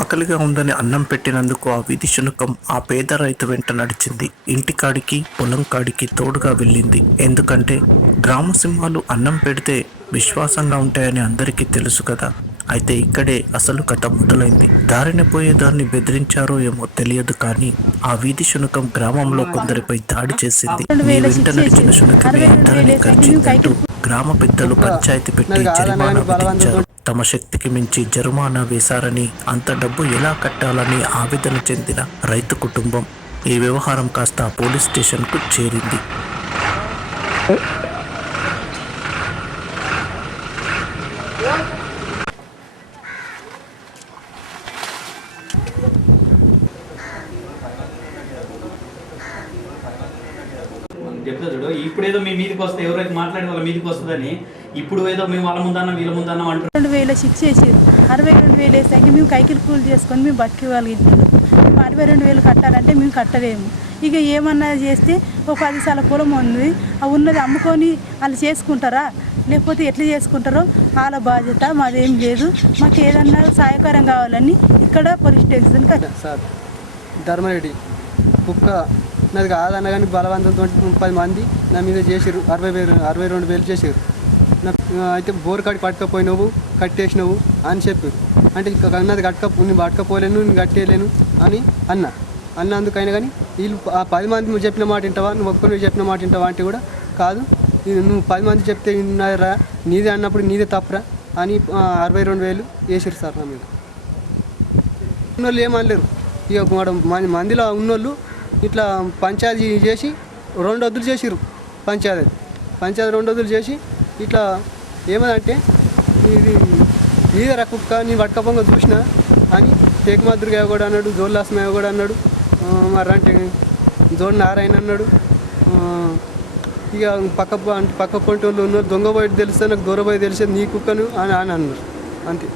ఆకలిగా ఉందని అన్నం పెట్టినందుకు ఆ వీధి శునకం ఆ పేద రైతు వెంట నడిచింది. ఇంటికాడికి పొలం కాడికి తోడుగా వెళ్ళింది. ఎందుకంటే గ్రామ సింహాలు అన్నం పెడితే విశ్వాసంగా ఉంటాయని అందరికీ తెలుసు కదా. అయితే ఇక్కడే అసలు కథ మొదలైంది. దారిన పోయేదాన్ని బెదిరించారో ఏమో తెలియదు కానీ ఆ వీధి శునకం గ్రామంలో కొందరిపై దాడి చేసింది. నీ వెంట నడిచిన శునకమే ఇద్దరిని ఖర్చిందంటూ గ్రామ పెద్దలు పంచాయతీ పెట్టి జరిమానా విధించారు. తమ శక్తికి మించి జరిమానా వేశారని అంత డబ్బు ఎలా కట్టాలని ఆవేదన చెందిన రైతు కుటుంబం ఈ వ్యవహారం కాస్త పోలీస్ స్టేషన్కు చేరింది. మనం చెప్తా చూడు ఇప్పుడు ఏదో మీ మీదకి వస్తే ఎవరైతే మాట్లాడే వాళ్ళ మీదకి వస్తుందని ఇప్పుడు ఏదో మేము వాళ్ళ ముందన్నాం వీళ్ళ ముందన్నాం అంటారు రెండు వేల శిక్ష వేసారు అరవై రెండు వేలు వేసాక మేము కైకిలు కూలి చేసుకొని మేము బతికేవాళ్ళం మేము అరవై రెండు వేలు కట్టాలంటే మేము కట్టలేము. ఇక ఏమన్నా చేస్తే ఒక పది సార్ల పొలం ఉంది ఆ ఉన్నది అమ్ముకొని వాళ్ళు చేసుకుంటారా? లేకపోతే ఎట్లా చేసుకుంటారో? వాళ్ళ బాధ్యత మాదేం లేదు. మాకు ఏదన్నా సహాయకారం కావాలని ఇక్కడ పోలీస్ స్టేషన్కి వచ్చాం. సార్ ధర్మారెడ్డి కుక్క నాది కాదన్న కానీ బలవంతంతో ముప్పై మంది నా మీద చేసిర్రు. అరవై వేలు అరవై రెండు వేలు చేసారు నాకు అయితే బోర్ కాడి పట్టుకపోయినావు కట్టేసినావు అని చెప్పి. అంటే ఇక అన్నది కట్టక నేను పట్టుకపోలేను నేను కట్టేయలేను అని అన్న. అన్నందుకైనా కానీ వీళ్ళు ఆ పది మంది నువ్వు చెప్పిన మాట వింటావా? నువ్వు ఒక్కరు చెప్పిన మాట వింటావా అంటే కూడా కాదు. నువ్వు పది మంది చెప్తే విన్నారా? నీదే అన్నప్పుడు నీదే తప్పరా అని అరవై రెండు వేలు వేసారు సార్ నా మీద. ఉన్నోళ్ళు ఏమనలేరు. ఇక మన మందిలో ఉన్నోళ్ళు ఇట్లా పంచాయతీ చేసి రెండు వద్దులు చేసిరు పంచాయతీ. పంచాయతీ రెండు వద్దులు చేసి ఇట్లా ఏమదంటే ఇది ఈదర కుక్క నీ పట్టకపోగా చూసిన అని టేకుమాదురుగా కూడా అన్నాడు జోల్లాస్మయ్య కూడా అన్నాడు ఆ, మరంటే జోడ్ నారాయణ అన్నాడు ఇక పక్క అంటే పక్క పొంటి వాళ్ళు ఉన్నారు దొంగ పోయి తెలిస్తే నాకు దూర పోయి తెలిసేది నీ కుక్కను అని అని అన్నారు. అంతే.